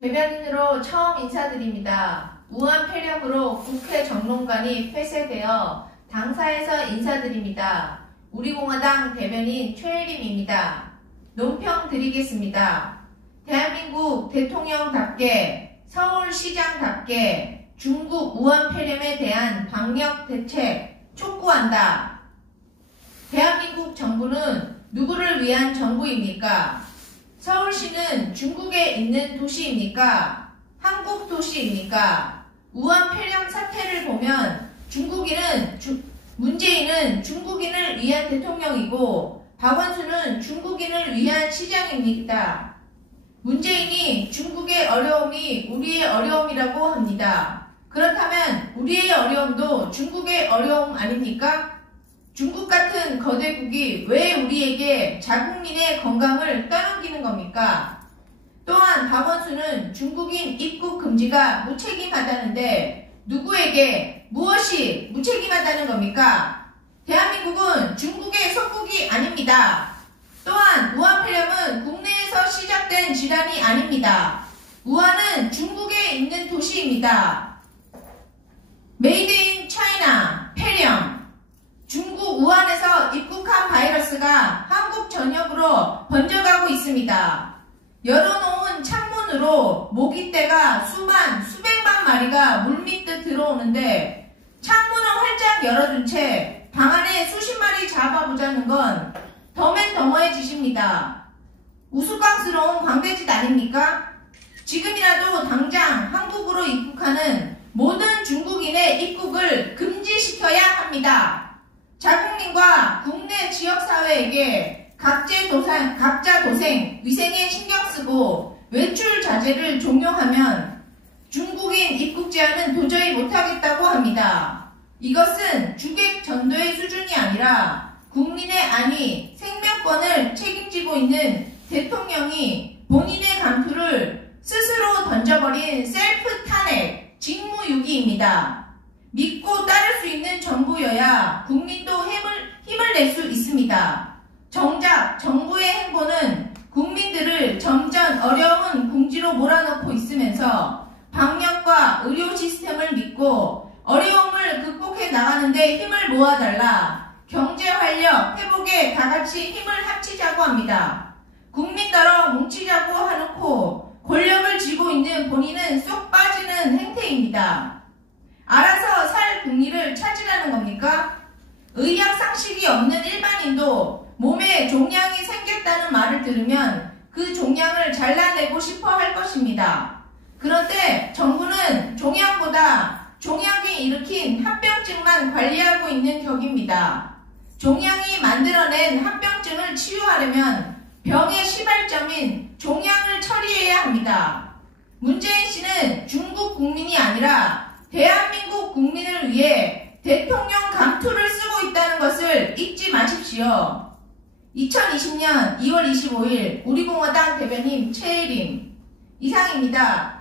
대변인으로 처음 인사드립니다. 우한 폐렴으로 국회 정론관이 폐쇄되어 당사에서 인사드립니다. 우리공화당 대변인 최혜림입니다. 논평 드리겠습니다. 대한민국 대통령답게 서울시장답게 중국 우한 폐렴에 대한 방역 대책 촉구한다. 대한민국 정부는 누구를 위한 정부입니까? 서울시는 중국에 있는 도시입니까? 한국 도시입니까? 우한 폐렴 사태를 보면 문재인은 중국인을 위한 대통령이고 박원순은 중국인을 위한 시장입니다. 문재인이 중국의 어려움이 우리의 어려움이라고 합니다. 그렇다면 우리의 어려움도 중국의 어려움 아닙니까? 중국 같은 거대국이 왜 우리에게 자국민의 건강을 떠넘기는 겁니까? 또한 박원순은 중국인 입국 금지가 무책임하다는데 누구에게 무엇이 무책임하다는 겁니까? 대한민국은 중국의 속국이 아닙니다. 또한 우한 폐렴은 국내에서 시작된 질환이 아닙니다. 우한은 중국에 있는 도시입니다. 메이드 인 차이나 폐렴. 중국 우한에서 입국한 바이러스가 한국 전역으로 번져가고 있습니다. 열어놓은 창문으로 모기떼가 수백만 마리가 물밀듯 들어오는데 창문을 활짝 열어둔 채 방 안에 수십 마리 잡아보자는 건 덤앤더머의 짓입니다. 우스꽝스러운 광대짓 아닙니까? 지금이라도 당장 한국으로 입국하는 모든 중국인의 입국을 금지시켜야 합니다. 자국민과 국내 지역사회에게 각자 도생, 위생에 신경쓰고 외출 자제를 종용하면 중국인 입국 제한은 도저히 못하겠다고 합니다. 이것은 주객 전도의 수준이 아니라 국민의 안위, 생명권을 책임지고 있는 대통령이 본인의 감투를 스스로 던져버린 셀프 탄핵, 직무유기입니다. 믿고 따를 수 있는 정부여야 국민도 힘을 낼 수 있습니다. 정작 정부의 행보는 국민들을 점점 어려운 궁지로 몰아넣고 있으면서 방역과 의료 시스템을 믿고 어려움을 극복해 나가는데 힘을 모아달라. 경제 활력 회복에 다같이 힘을 합치자고 합니다. 국민더러 뭉치자고 하놓고 권력을 쥐고 있는 본인은 쏙 빠지는 행태입니다. 알아서 살 국리를 찾으라는 겁니까? 의학 상식이 없는 일반인도 몸에 종양이 생겼다는 말을 들으면 그 종양을 잘라내고 싶어 할 것입니다. 그런데 정부는 종양이 일으킨 합병증만 관리하고 있는 격입니다. 종양이 만들어낸 합병증을 치유하려면 병의 시발점인 종양을 처리해야 합니다. 문재인 씨는 중국 국민이 아니라 대한민국 국민을 위해 대통령 감투를 쓰고 있다는 것을 잊지 마십시오. 2020년 2월 25일 우리공화당 대변인 최혜림 이상입니다.